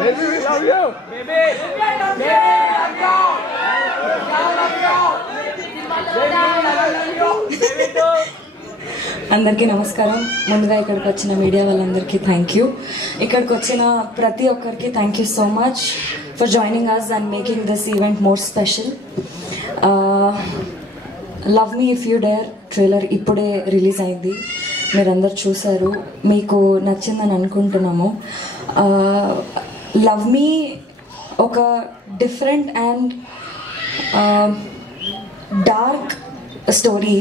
Baby, we love you. Baby, baby, love you. అందరికీ నమస్కారం. ముందుగా ఇక్కడికి వచ్చిన మీడియా వాళ్ళందరికీ థ్యాంక్ యూ. ఇక్కడికి వచ్చిన ప్రతి ఒక్కరికి thank you so much for joining us and making this event more special. Love me if you dare trailer ఇప్పుడే రిలీజ్ అయింది, మీరందరు చూసారు, మీకు నచ్చిందని అనుకుంటున్నాము. లవ్ మీ ఒక different and dark story.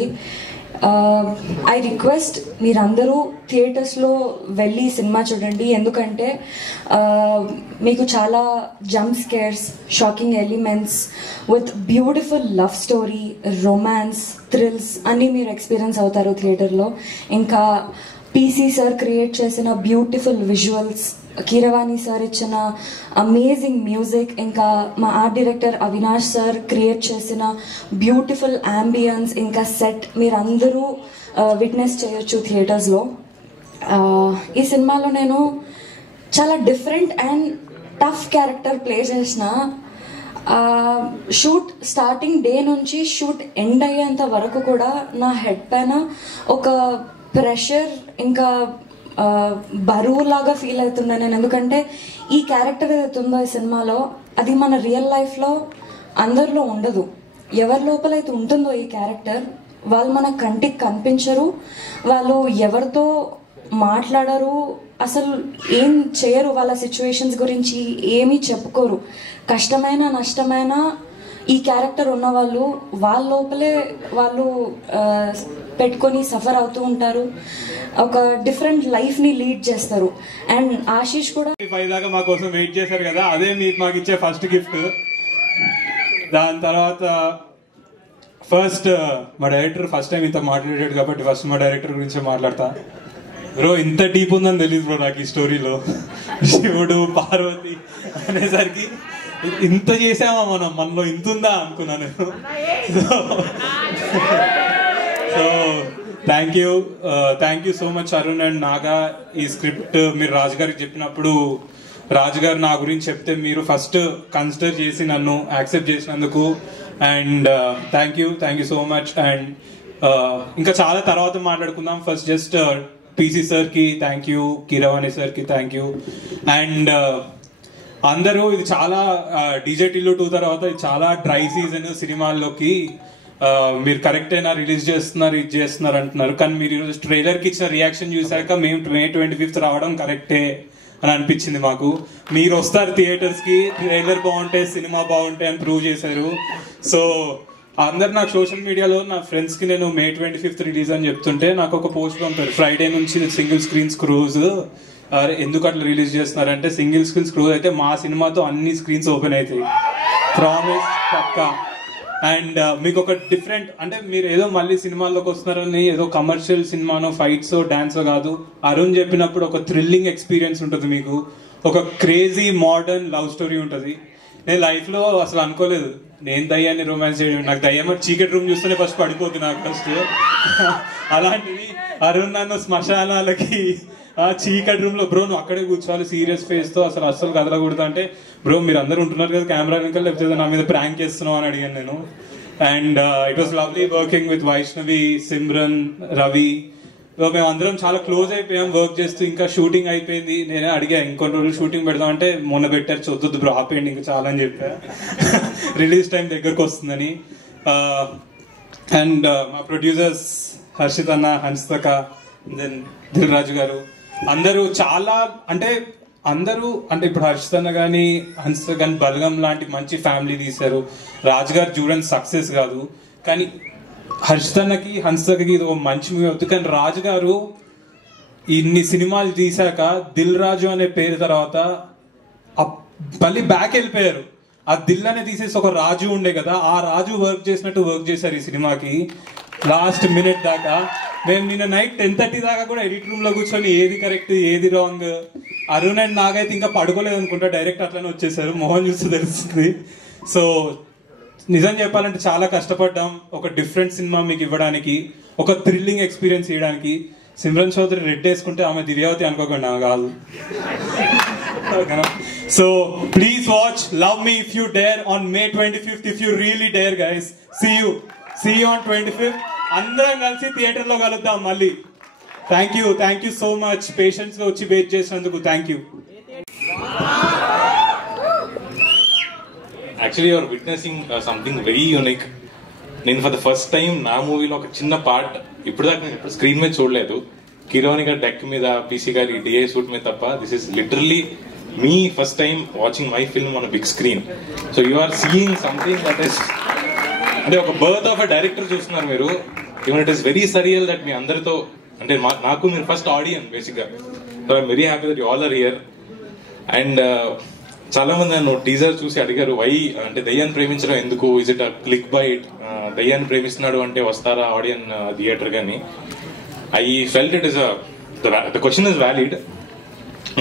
I request మీరందరూ థియేటర్స్లో వెళ్ళి సినిమా చూడండి, ఎందుకంటే మీకు చాలా jump scares, shocking elements with beautiful love story, romance, thrills అన్నీ మీరు ఎక్స్పీరియన్స్ అవుతారు థియేటర్లో. ఇంకా పీసీ సార్ క్రియేట్ చేసిన బ్యూటిఫుల్ విజువల్స్, కీరవాణి సార్ ఇచ్చిన అమేజింగ్ మ్యూజిక్, ఇంకా మా art director Avinash sir create చేసిన బ్యూటిఫుల్ యాంబియన్స్, ఇంకా సెట్ మీరందరూ విట్నెస్ చేయొచ్చు థియేటర్స్లో. ఈ సినిమాలో నేను చాలా different and tough character play చేసిన. షూట్ స్టార్టింగ్ డే నుంచి షూట్ ఎండ్ అయ్యేంత వరకు కూడా నా హెడ్ పైన ఒక ప్రెషర్ ఇంకా బరువులాగా ఫీల్ అవుతున్నాను నేను. ఎందుకంటే ఈ క్యారెక్టర్ ఏదైతే ఉందో ఈ సినిమాలో అది మన రియల్ లైఫ్లో అందరిలో ఉండదు. ఎవరి లోపలైతే ఉంటుందో ఈ క్యారెక్టర్ వాళ్ళు మన కంటికి కనిపించరు, వాళ్ళు ఎవరితో మాట్లాడరు, అసలు ఏం చేయరు, వాళ్ళ సిచ్యువేషన్స్ గురించి ఏమీ చెప్పుకోరు. కష్టమైన నష్టమైన ఈ క్యారెక్టర్ ఉన్న వాళ్ళు వాళ్ళ లోపలే వాళ్ళు పెట్టుకొని సఫర్ అవుతూ ఉంటారు, ఒక డిఫరెంట్ లైఫ్ ని లీడ్ చేస్తారు. అండ్ ఆశీష్ కూడా 5 దాకా మా కోసం వెయిట్ చేశారు కదా, అదే మీకు మాకు ఇచ్చే ఫస్ట్ గిఫ్ట్. దాని తర్వాత ఫస్ట్ మా డైరెక్టర్ ఫస్ట్ టైం ఇంత మాట్లాడాడు కాబట్టి ఫస్ట్ మా డైరెక్టర్ గురించి మాట్లాడతా. బ్రో ఇంత డీప్ ఉందని తెలియదు బ్రో నాకు ఈ స్టోరీలో. శివుడు పార్వతి అనేసరికి ఇంత చేసామా మనం, మనలో ఇంత ఉందా అనుకున్నా నేను. So thank you so much Arun and Naga. ఈ స్క్రిప్ట్ మీరు రాజు గారికి చెప్పినప్పుడు రాజు గారు నా గురించి చెప్తే మీరు ఫస్ట్ కన్సిడర్ చేసి నన్ను యాక్సెప్ట్ చేసినందుకు and thank you so much. And ఇంకా చాలా తర్వాత మాట్లాడుకుందాం. ఫస్ట్ జస్ట్ పీసీ సార్కి థ్యాంక్ యూ, కీరవాణి సార్కి థ్యాంక్ యూ. అండ్ అందరూ ఇది చాలా డీజే టిల్లు 2 తర్వాత ఇది చాలా డ్రై సీజన్ సినిమాల్లోకి. మీరు కరెక్ట్ అయినా రిలీజ్ చేస్తున్నారు, ఇది చేస్తున్నారు అంటున్నారు, కానీ మీరు ఈరోజు ట్రైలర్కి ఇచ్చిన రియాక్షన్ చూసాక మేము May 25th రావడం కరెక్టే అని అనిపించింది మాకు. మీరు వస్తారు థియేటర్స్కి, ట్రైలర్ బాగుంటే సినిమా బాగుంటాయి అని ప్రూవ్ చేశారు. సో అందరు నాకు సోషల్ మీడియాలో నా ఫ్రెండ్స్కి నేను May 25th రిలీజ్ అని చెప్తుంటే నాకు ఒక పోస్ట్ పంపారు, ఫ్రైడే నుంచి సింగిల్ స్క్రీన్ స్క్రూజ్, ఎందుకు అట్లా రిలీజ్ చేస్తున్నారంటే సింగిల్ స్క్రీన్ స్క్రూజ్ అయితే మా సినిమాతో అన్ని స్క్రీన్స్ ఓపెన్ అవుతాయి, ప్రామిస్ పక్కా. అండ్ మీకు ఒక డిఫరెంట్ అంటే మీరు ఏదో మళ్ళీ సినిమాల్లోకి వస్తున్నారని ఏదో కమర్షియల్ సినిమానో ఫైట్స్ డాన్స్ కాదు, అరుణ్ చెప్పినప్పుడు ఒక థ్రిల్లింగ్ ఎక్స్పీరియన్స్ ఉంటుంది, మీకు ఒక క్రేజీ మోడర్న్ లవ్ స్టోరీ ఉంటుంది. నేను లైఫ్ లో అసలు అనుకోలేదు నేను దయ్యాన్ని రొమాన్స్ చేయడం, నాకు దయ్యం చీకటి రూమ్ చూస్తేనే ఫస్ట్ పడిపోతుంది నాకు ఫస్ట్. అలాంటిది అరుణ్ నన్ను శ్మశానాలకి చీకటి రూమ్ లో బ్రో నువ్వు అక్కడే కూర్చోవాలి సీరియస్ ఫేస్ తో అసలు కదలకూడదు అంటే, బ్రో మీరు అందరూ ఉంటున్నారు కదా కెమెరా వెనకాల, లేకపోతే నా మీద ప్రాంక్ చేస్తున్నావు అని అడిగాను నేను. And it was lovely working with Vaishnavi, Simran, Ravi. మేము అందరం చాలా క్లోజ్ అయిపోయాం వర్క్ చేస్తూ. ఇంకా షూటింగ్ అయిపోయింది, నేనే అడిగా ఇంకొన్ని రోజులు షూటింగ్ పెడదాం అంటే మొన్న పెట్టారు, చొద్దు బ్రో ఆపేయండి ఇంకా చాలా అని చెప్పా, రిలీజ్ టైం దగ్గరకు వస్తుందని. అండ్ మా ప్రొడ్యూసర్స్ హర్షిత్ అన్న, హన్స్తక, దెన్ దిల్ రాజు గారు, అందరూ చాలా అంటే ఇప్పుడు హర్షిత్ అన్న కానీ హన్స్తక కానీ బలగం లాంటి మంచి ఫ్యామిలీ తీశారు. రాజు గారు చూడండి సక్సెస్ కాదు, కానీ హర్షిత్ అన్నకి హన్స్తకకి ఇది ఒక మంచి మూవీ అవుతుంది. కానీ రాజు గారు ఇన్ని సినిమాలు తీశాక దిల్ రాజు అనే పేరు తర్వాత మళ్ళీ బ్యాక్ వెళ్ళిపోయారు. ఆ దిల్ అనే తీసేసి ఒక రాజు ఉండే కదా, ఆ రాజు వర్క్ చేసినట్టు వర్క్ చేశారు ఈ సినిమాకి లాస్ట్ మినిట్ దాకా. మేము నిన్న నైట్ 10:30 దాకా కూడా ఎడిట్ రూమ్ లో కూర్చొని ఏది కరెక్ట్ ఏది రాంగ్. అరుణ్ అండ్ నాగైతే ఇంకా పడుకోలేదు అనుకుంటా, డైరెక్ట్ అట్లనే వచ్చేసారు, మోహన్ చూస్తే తెలుస్తుంది. సో నిజం చెప్పాలంటే చాలా కష్టపడ్డాం ఒక డిఫరెంట్ సినిమా మీకు ఇవ్వడానికి, ఒక థ్రిల్లింగ్ ఎక్స్పీరియన్స్ ఇవ్వడానికి. సిమ్రన్ చౌదరి రెడ్ వేసుకుంటే ఆమె దివ్యావతి అనుకోకండి, ఆమె కాదు. So please watch love me if you dare on May 25th if you really dare guys. See you on 25th. అందరం కలిసి థియేటర్ లో కలుద్దాం మళ్ళీ. Thank you so much patience గా వచ్చి వెయిట్ చేసినందుకు. Thank you. Actually you're witnessing something very unique. నేను for the first time నా మూవీలో ఒక చిన్న పార్ట్ ఇప్పుడు దాకా నేను ఇప్పుడు స్క్రీన్ మీద చూడలేదు. కిరోని గారి డెక్ మీద, పీసీ గారి డిఏ సూట్ మీద తప్ప. This is literally me first time watching my film on big screen. So you are seeing something that is అంటే ఒక బర్త్ ఆఫ్ అ డైరెక్టర్ చూస్తున్నారు మీరు. Even it is very surreal that మీ అందరితో అంటే నాకు మీరు ఫస్ట్ ఆడియన్స్ బేసిక్ గా. So I'm very happy that you all are here. And చాలా మంది నన్ను టీజర్ చూసి అడిగారు వై అంటే దయ్యాన్ని ప్రేమించడం ఎందుకు, is it a click bait, దయ్యాన్ని ప్రేమిస్తున్నాడు అంటే వస్తారా ఆడియన్ థియేటర్ గాని. I felt it is the question is valid.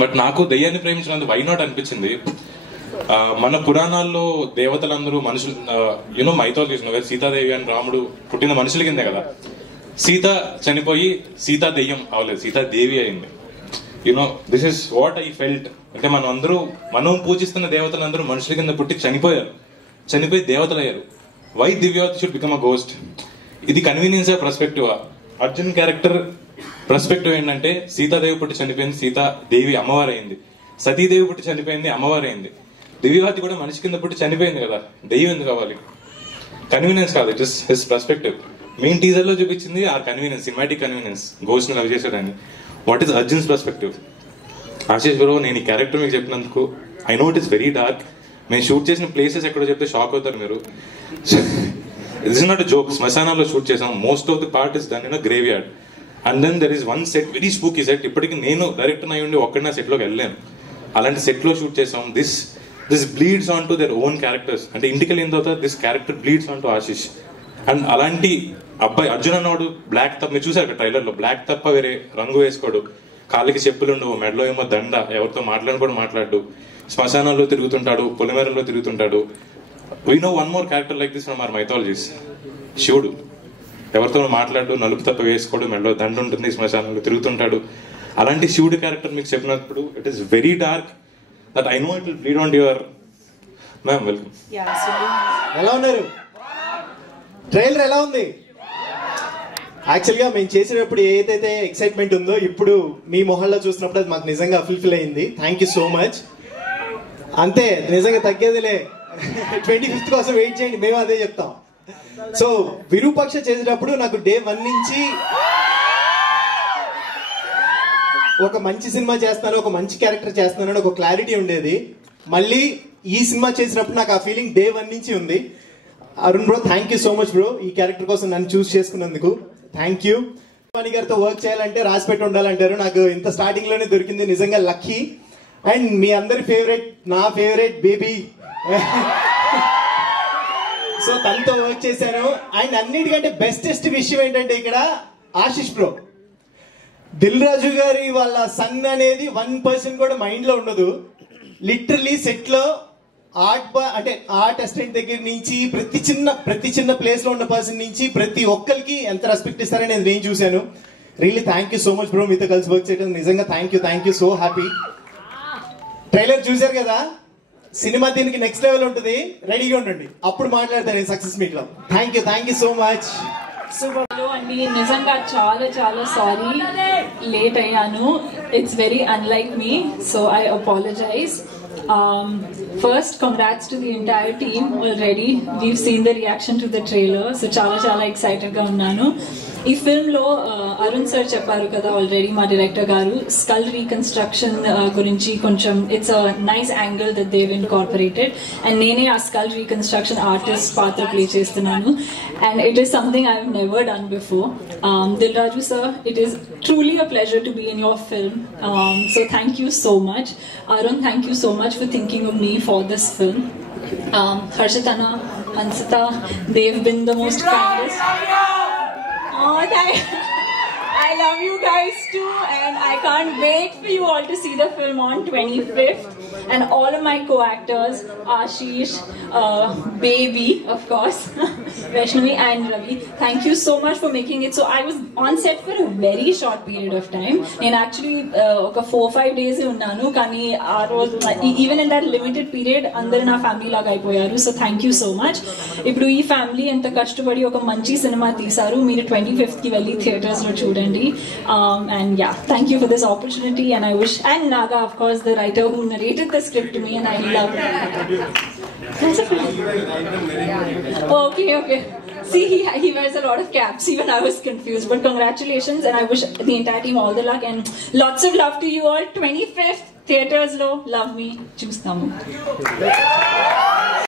But నాకు దయ్యాన్ని ప్రేమించినందుకు వై నాట్ అనిపించింది. మన పురాణాల్లో దేవతలందరూ మనుషులు యూనో మైథాలజీస్ సీతాదేవి అని రాముడు పుట్టిన మనుషుల కిందే కదా. సీత చనిపోయి సీతా దెయ్యం అవలేదు, సీతాదేవి అయింది. You know this is what I felt. అంటే మనం పూజిస్తున్న దేవతలందరూ మనుషుల కింద పుట్టి చనిపోయారు, చనిపోయి దేవతలు అయ్యారు. Why Divyavathi should become a ghost? ఇది convenience perspective. Arjun character perspective ఏంటంటే సీతాదేవి పుట్టి చనిపోయింది, సీతాదేవి అమ్మవారు అయింది. సతీదేవి పుట్టి చనిపోయింది, అమ్మవారు అయింది. దివ్యవతి కూడా మనిషి కింద పుట్టి చనిపోయింది కదా, దెయ్యం ఎందుకు కావాలి? కన్వీనియన్స్ కాదు, it is his perspective. Main teaser లో చూపించింది ఆ కన్వీనియన్స్, సినిమాటిక్ కన్వీనియన్స్, గోస్ట్ ని లవ్ చేసేదాన్ని. What is Arjun's perspective? Ashish bro, నేను ఈ క్యారెక్టర్ మీకు చెప్పినందుకు I know it is very dark. మేము షూట్ చేసిన ప్లేసెస్ ఎక్కడో చెప్తే షాక్ అవుతారు మీరు. This is not a joke. శ్మశానాల్లో షూట్ చేసాం. Most of the part is done in a graveyard. And then there is one set, very spooky set. ఇప్పటికి నేను డైరెక్టర్ అయి ఉండి ఒక్కడినా సెట్ లోకి వెళ్ళాను. అలాంటి సెట్ లో షూట్ చేసాం. This bleeds on to their own characters. అంటే ఇంటికి వెళ్ళిన తర్వాత this character bleeds on to Ashish. And అలాంటి అబ్బాయి అర్జున్ అన్నవాడు బ్లాక్ తప్ప, మీరు చూసారు ట్రైలర్ లో, బ్లాక్ తప్ప వేరే రంగు వేసుకోడు, కాళ్ళకి చెప్పులు ఉండవు, మెడలో ఏమో దండ, ఎవరితో మాట్లాడు, శ్మశానాల్లో తిరుగుతుంటాడు, పొలిమేరల్లో తిరుగుతుంటాడు. We know one more character like this from our mythologies, శివుడు. ఎవరితో మాట్లాడు, నలుపు తప్ప వేసుకోడు, మెడలో దండ ఉంటుంది, శ్మశానంలో తిరుగుతుంటాడు. అలాంటి శివుడి క్యారెక్టర్ మీకు చెప్పినప్పుడు it is very dark that I know it will bleed on your. Ma'am welcome. ఎలా ఉన్నారు? ట్రైలర్ ఎలా ఉంది? యాక్చువల్గా మేము చేసినప్పుడు ఏదైతే ఎక్సైట్మెంట్ ఉందో ఇప్పుడు మీ మొహల్లో చూసినప్పుడు అది మాకు నిజంగా ఫుల్ఫిల్ అయింది. Thank you so much. అంతే, నిజంగా తగ్గేదిలే. 25th కోసం వెయిట్ చేయండి, మేము అదే చెప్తాం. సో విరూపాక్ష చేసేటప్పుడు నాకు Day 1 నుంచి ఒక మంచి సినిమా చేస్తాను, ఒక మంచి క్యారెక్టర్ చేస్తాను అని ఒక క్లారిటీ ఉండేది. మళ్ళీ ఈ సినిమా చేసినప్పుడు నాకు ఆ ఫీలింగ్ Day 1 నుంచి ఉంది. Arun bro, thank you so much bro, ఈ క్యారెక్టర్ కోసం నన్ను చూస్ చేసుకున్నందుకు థ్యాంక్ యూ. వాణి గారితో వర్క్ చేయాలంటే రాసిపెట్టి ఉండాలంటారు. నాకు ఇంత స్టార్టింగ్ లోనే దొరికింది, నిజంగా లక్కీ. అండ్ మీ అందరి ఫేవరెట్, నా ఫేవరెట్ బేబీ, సో తనతో వర్క్ చేశాను. అండ్ అన్నిటికంటే బెస్టెస్ట్ విషయం ఏంటంటే ఇక్కడ ఆశిష్ బ్రో, దిల్ రాజు గారి వాళ్ళ సన్ అనేది 1% కూడా మైండ్ లో ఉండదు. లిటరలీ సెట్ లో ఆర్ట్ అసిస్టెంట్ దగ్గర నుంచి ప్రతి చిన్న ప్లేస్ లో ఉన్న పర్సన్ నుంచి ప్రతి ఒక్కరికి ఎంత రెస్పెక్ట్ ఇస్తారని నేను చూశాను. Really thank you so much bro, మీతో కలిసి వర్క్ చేయడం నిజంగా thank you so happy. Trailer చూశారు కదా, సినిమా దీనికి నెక్స్ట్ లెవెల్ ఉంటుంది, రెడీగా ఉండండి, అప్పుడు మాట్లాడతాను నేను సక్సెస్ మీట్ లో. Thank you so much. అండి, నిజంగా చాలా సారీ లేట్ అయ్యాను. It's very unlike me, so I apologize. First, congrats to the entire team already. We've seen the reaction to the trailer, so చాలా excited గా ఉన్నాను. ఈ film లో అరుణ్ సార్ చెప్పారు కదా ఆల్రెడీ, మా డైరెక్టర్ గారు, స్కల్ రీకన్స్ట్రక్షన్ గురించి కొంచెం it's a nice angle that Dev incorporated. And నేనే ఆ స్కల్ రీకన్స్ట్రక్షన్ ఆర్టిస్ట్ పాత్ర ప్లే చేస్తున్నాను. And it is something I have never done before. Dil Raju sir, it is truly a pleasure to be in your film. So thank you so much. Arun, thank you so much for thinking of me for this film. Harshitana, Hansita, they've been the most kindest. Oh, I love you guys too, and I can't wait for you all to see the film on 25th. And all of my co-actors, Ashish, Baby, of course, Vaishnavi and Ravi, thank you so much for making it. So I was on set for a very short period of time. And actually, 4-5 days unnanu, kani even in that limited period, andaru na family laga aipoyaru. So thank you so much. Ippudu ee family enta kashtapadi oka manchi cinema teesaru. Meer 25th ki velli theaters lo chudandi. And yeah, thank you for this opportunity. And I wish, and Naga, of course, the writer who narrated the script to me, and I love it. Okay. See, he wears a lot of caps. Even I was confused. But congratulations, and I wish the entire team all the luck and lots of love to you all. 25th theaters lo, love me, choose them.